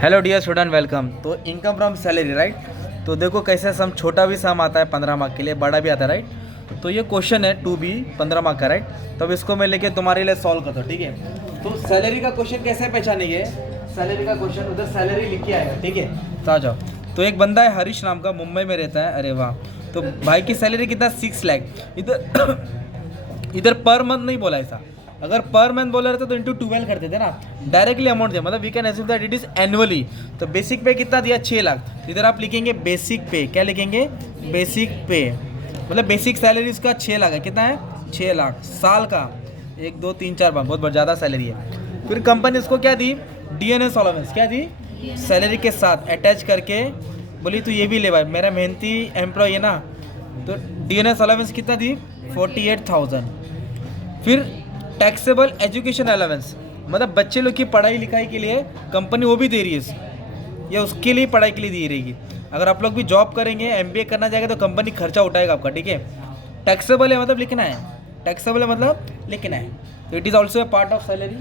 Hello dear student, welcome. तो income from salary, right. तो देखो कैसे सम, छोटा भी सम आता है 15 मार्क के लिए, बड़ा भी आता है, राइट। तो ये क्वेश्चन है 2B 15 मार्क का, राइट। तो अब इसको मैं लेके तुम्हारे लिए सॉल्व करता हूँ, ठीक है। तो सैलरी का क्वेश्चन कैसे पहचानेंगे? सैलरी का क्वेश्चन उधर सैलरी लिख के आएगा, ठीक है। तो आ जाओ। तो एक बंदा है हरीश नाम का, मुंबई में रहता है। अरे वाह। तो भाई की सैलरी कितना? 6 लाख। इधर इधर पर मंथ नहीं बोला ऐसा। अगर पर मंथ बोला रहता तो इंटू 12 करते थे ना, डायरेक्टली अमाउंट दिया, मतलब we can assume that it is annually. तो बेसिक पे कितना दिया? 6 लाख। तो इधर आप लिखेंगे बेसिक पे। क्या लिखेंगे? बेसिक पे। मतलब बेसिक सैलरी उसका 6 लाख है। कितना है? 6 लाख साल का। 1 2 3 4 5, बहुत ज़्यादा सैलरी है। फिर कंपनी उसको क्या दी? DNS allowance. क्या दी? सैलरी के साथ अटैच करके बोली तू ये भी ले भाई, मेरा मेहनती एम्प्लॉय है ना। तो DNS अलाउंस कितना दी? 48,000। फिर टैक्सेबल एजुकेशन अलाउंस, मतलब बच्चे लोग की पढ़ाई लिखाई के लिए कंपनी वो भी दे रही है, या उसके लिए पढ़ाई के लिए दी रहेगी। अगर आप लोग भी जॉब करेंगे, MBA करना जाएगा तो कंपनी खर्चा उठाएगा आपका, ठीक है। टैक्सेबल है मतलब लिखना है, टैक्सेबल है मतलब लिखना है। तो it is also a part of salary.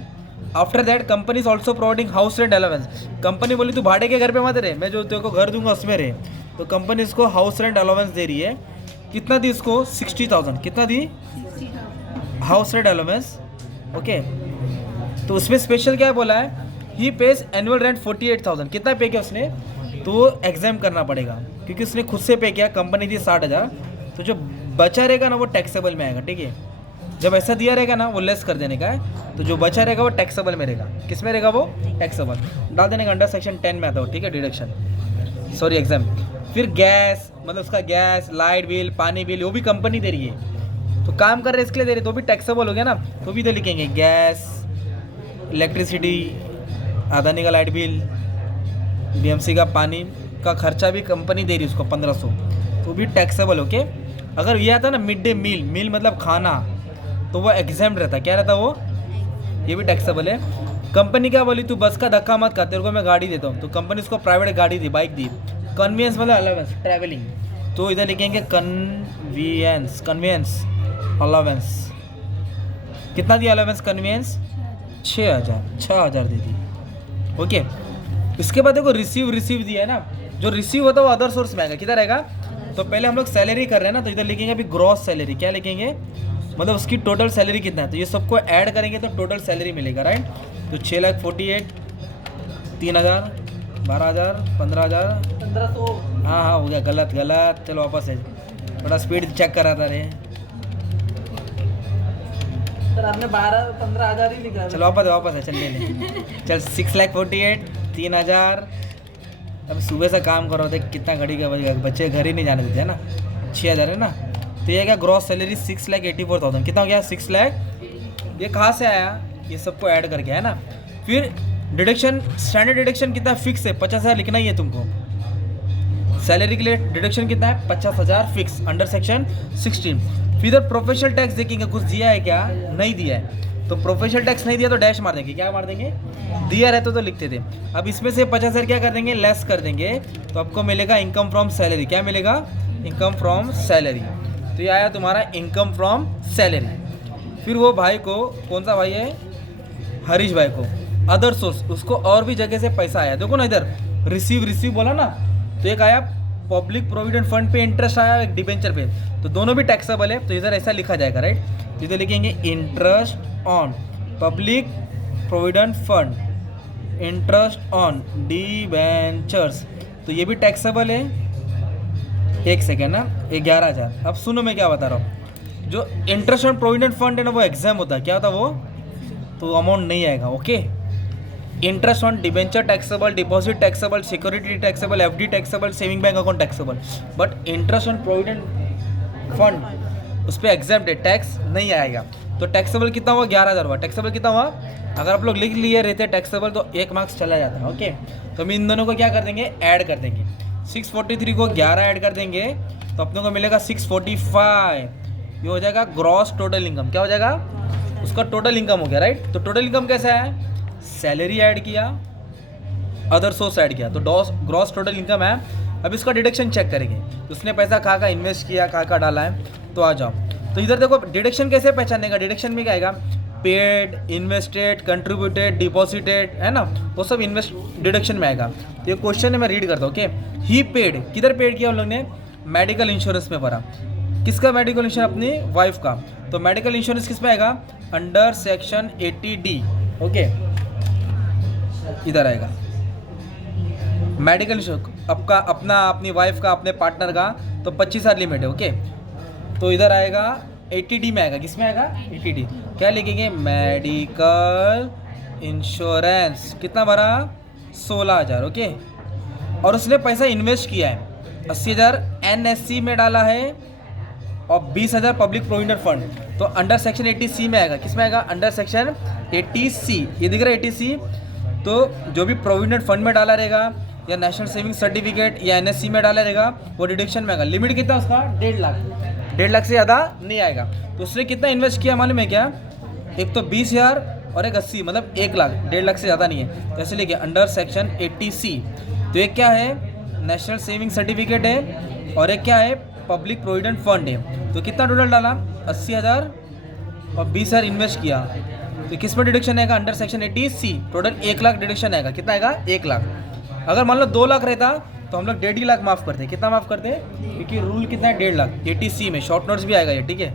After that company is also providing house rent allowance. Company बोली तू भाड़े के घर पे मत रहे, मैं जो तेरे को घर दूंगा उसमें रहे। तो कंपनी इसको हाउस रेंट अलाउंस दे रही है। कितना दी इसको? 60,000। कितना दी? House rent allowance. ओके। तो उसमें स्पेशल क्या बोला है? He pays annual rent 48,000। कितना पे किया उसने? तो एग्जाम करना पड़ेगा, क्योंकि उसने खुद से पे किया। कंपनी दी 60,000। तो जो बचा रहेगा ना वो टैक्सेबल में आएगा, ठीक है। जब ऐसा दिया रहेगा ना वो लेस कर देने का है, तो जो बचा रहेगा वो टैक्सेबल में रहेगा। किस में रहेगा वो? टैक्सेबल डाल देने का। अंडर सेक्शन 10 में आता हो, ठीक है, डिडक्शन, सॉरी एग्जाम। फिर गैस, मतलब उसका गैस, लाइट बिल, पानी बिल, वो भी कंपनी दे रही है। तो काम कर रहे इसके लिए दे रहे, तो भी टैक्सेबल हो गया ना। तो भी तो लिखेंगे गैस, इलेक्ट्रिसिटी, अदानी का लाइट बिल, BMC का पानी का खर्चा भी कंपनी दे रही है उसको 1500, तो भी टैक्सेबल। ओके। अगर ये आता ना मिड डे मील, मील मतलब खाना, तो वो एग्जाम्ड रहता। क्या रहता वो? ये भी टैक्सेबल है। कंपनी क्या बोली? तू बस का धक्का मत खा, तेरे को मैं गाड़ी देता हूँ। तो कंपनी उसको प्राइवेट गाड़ी दी, बाइक दी। कन्वीनियंस मतलब अलाउंस, ट्रैवलिंग। तो इधर लिखेंगे कन्वीनियंस, कन्वीनियंस अलाउंस। कितना दिया अलाउंस? कन्वीनियंस 6,000 दे दी। ओके। इसके बाद देखो रिसीव दिया है ना। जो रिसीव होता है वो अदर सोर्स में आएगा। किधर आएगा? तो पहले हम लोग सैलरी कर रहे हैं ना, तो इधर लिखेंगे अभी ग्रॉस सैलरी। क्या लिखेंगे? मतलब उसकी टोटल सैलरी कितना है। तो ये सबको ऐड करेंगे तो टोटल सैलरी मिलेगा, राइट। तो 6,48,000, 3,000, 12,000, 15,000, 1500। हाँ हो गया। गलत। चलो वापस है, थोड़ा स्पीड चेक करा था रे। सर आपने 12-15,000 ही लिखा। चलो वापस है, चल ले। चल 6,48,000, 3,000। अब सुबह से काम करो, देख कितना घड़ी का बजेगा, बच्चे घर ही नहीं जाने देते है ना। 6,000 है ना। तो ये क्या ग्रॉस सैलरी? 6,84,000। कितना हो गया? 6 लाख। ये कहाँ से आया? ये सबको ऐड करके, है ना। फिर डिडक्शन, स्टैंडर्ड डिडक्शन कितना फिक्स है? 50,000 लिखना ही है तुमको। सैलरी के लिए डिडक्शन कितना है? 50,000 फिक्स, अंडर सेक्शन 16। फिर इधर प्रोफेशनल टैक्स देखेंगे, कुछ दिया है क्या? नहीं दिया है। तो प्रोफेशनल टैक्स नहीं दिया तो डैश मार देंगे। क्या मार देंगे? दिया रहता तो लिखते थे। अब इसमें से 50,000 क्या कर देंगे? लेस कर देंगे। तो आपको मिलेगा इनकम फ्रॉम सैलरी। क्या मिलेगा? Income from salary. तो ये आया तुम्हारा इनकम फ्रॉम सैलरी। फिर वो भाई को, कौन सा भाई है? हरीश भाई को अदर सोर्स, उसको और भी जगह से पैसा आया। देखो ना इधर रिसीव बोला ना। तो एक आया पब्लिक प्रोविडेंट फंड पे इंटरेस्ट आया, एक डिबेंचर पे। तो दोनों भी टैक्सेबल है। तो इधर ऐसा लिखा जाएगा, राइट। तो इधर लिखेंगे interest on public provident fund, interest on debentures. तो ये भी टैक्सेबल है। एक सेकेंड ना, 11,000। अब सुनो मैं क्या बता रहा हूँ। जो इंटरेस्ट ऑन प्रोविडेंट फंड है ना वो एग्जाम होता है। क्या होता है वो? तो अमाउंट नहीं आएगा। Okay. Interest on debenture taxable, deposit taxable, security taxable, FD taxable, saving bank account taxable. But interest on provident fund उस पर एग्जाम है, टैक्स नहीं आएगा। तो टैक्सेबल कितना हुआ? 11,000 हुआ। टैक्सेबल कितना हुआ? अगर आप लोग लिख लिए रहते टैक्सेबल तो 1 मार्क्स चला जाता है। ओके। तो हम इन दोनों को क्या कर देंगे? ऐड कर देंगे। 643 को 11 ऐड कर देंगे तो अपने को मिलेगा 645। ये हो जाएगा ग्रॉस टोटल इनकम। क्या हो जाएगा? उसका टोटल इनकम हो गया, राइट। तो टोटल इनकम कैसा है? सैलरी ऐड किया, अदर सोर्स ऐड किया, तो ग्रॉस टोटल इनकम है। अब इसका डिडक्शन चेक करेंगे। तो उसने पैसा कहाँ इन्वेस्ट किया, कहाँ डाला है। तो आ जाओ। तो इधर देखो डिडक्शन कैसे पहचानने का? डिडक्शन में क्या आएगा? पेड, इन्वेस्टेड, कंट्रीब्यूटेड, डिपॉजिटेड, है ना, वो सब इन्वेस्ट डिडक्शन में आएगा। तो ये क्वेश्चन है, मैं रीड करता हूँ। ओके, ही पेड, किधर पेड किया उन लोग ने? मेडिकल इंश्योरेंस में भरा। किसका मेडिकल इंश्योरेंस? अपनी वाइफ का। तो मेडिकल इंश्योरेंस किस में आएगा? Under section 80D। ओके, इधर आएगा मेडिकल इंश्योरेंस आपका, अपना, अपनी वाइफ का, अपने पार्टनर का, तो 25,000 लिमिट है। ओके, तो इधर आएगा 80D में आएगा। किस में आएगा? 80D। क्या लिखेंगे? Medical insurance. कितना भरा? 16,000। ओके, और उसने पैसा इन्वेस्ट किया है 80,000 NSC में डाला है और 20,000 पब्लिक प्रोविडेंट फंड। तो अंडर सेक्शन 80C में आएगा। किस में आएगा? Under section 80C। ये दिख रहा है 80C। तो जो भी प्रोविडेंट फंड में डाला रहेगा या नेशनल सेविंग सर्टिफिकेट या NSC में डाला रहेगा वो डिडक्शन में आएगा। लिमिट कितना उसका? 1.5 लाख। 1.5 लाख से ज़्यादा नहीं आएगा। तो उसने कितना इन्वेस्ट किया मालूम है क्या? एक तो 20,000 और एक 80, मतलब 1 लाख। 1.5 लाख से ज़्यादा नहीं है। तो ऐसे लिखिए अंडर सेक्शन 80C। तो एक क्या है? नेशनल सेविंग सर्टिफिकेट है और एक क्या है? पब्लिक प्रोविडेंट फंड है। तो कितना टोटल डाला? 80,000 और 20,000 इन्वेस्ट किया। तो किस में डिडक्शन आएगा? Under section 80C। Total 1 lakh deduction आएगा। कितना आएगा? 1 लाख। अगर मान लो 2 लाख रहता तो हम लोग 1.5 लाख माफ़ करते हैं। कितना माफ़ करते हैं? क्योंकि रूल कितना है? 1.5 लाख। 80C में शॉर्ट नोट्स भी आएगा ये, ठीक है।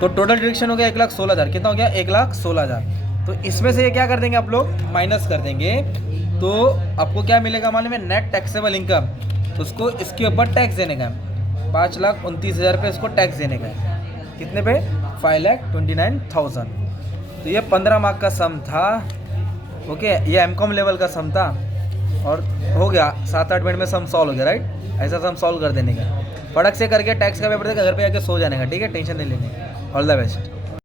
तो टोटल डिडक्शन हो गया 1,16,000। कितना हो गया? 1,16,000। तो इसमें से ये क्या कर देंगे आप लोग? माइनस कर देंगे। तो आपको क्या मिलेगा मालूम है? Net taxable income. तो उसको इसके ऊपर टैक्स देने का है। 5,29,000 पे इसको टैक्स देने का है। कितने पे? 5,29,000। तो ये 15 मार्क का सम था। ओके, ये MCOM लेवल का सम था और हो गया 7-8 मिनट में सम सॉल्व हो गया, राइट। ऐसा सम सॉल्व कर देने का, फटक से करके टैक्स का पेपर देकर घर पे आके सो जाने का, ठीक है। टेंशन नहीं लेने। All the best.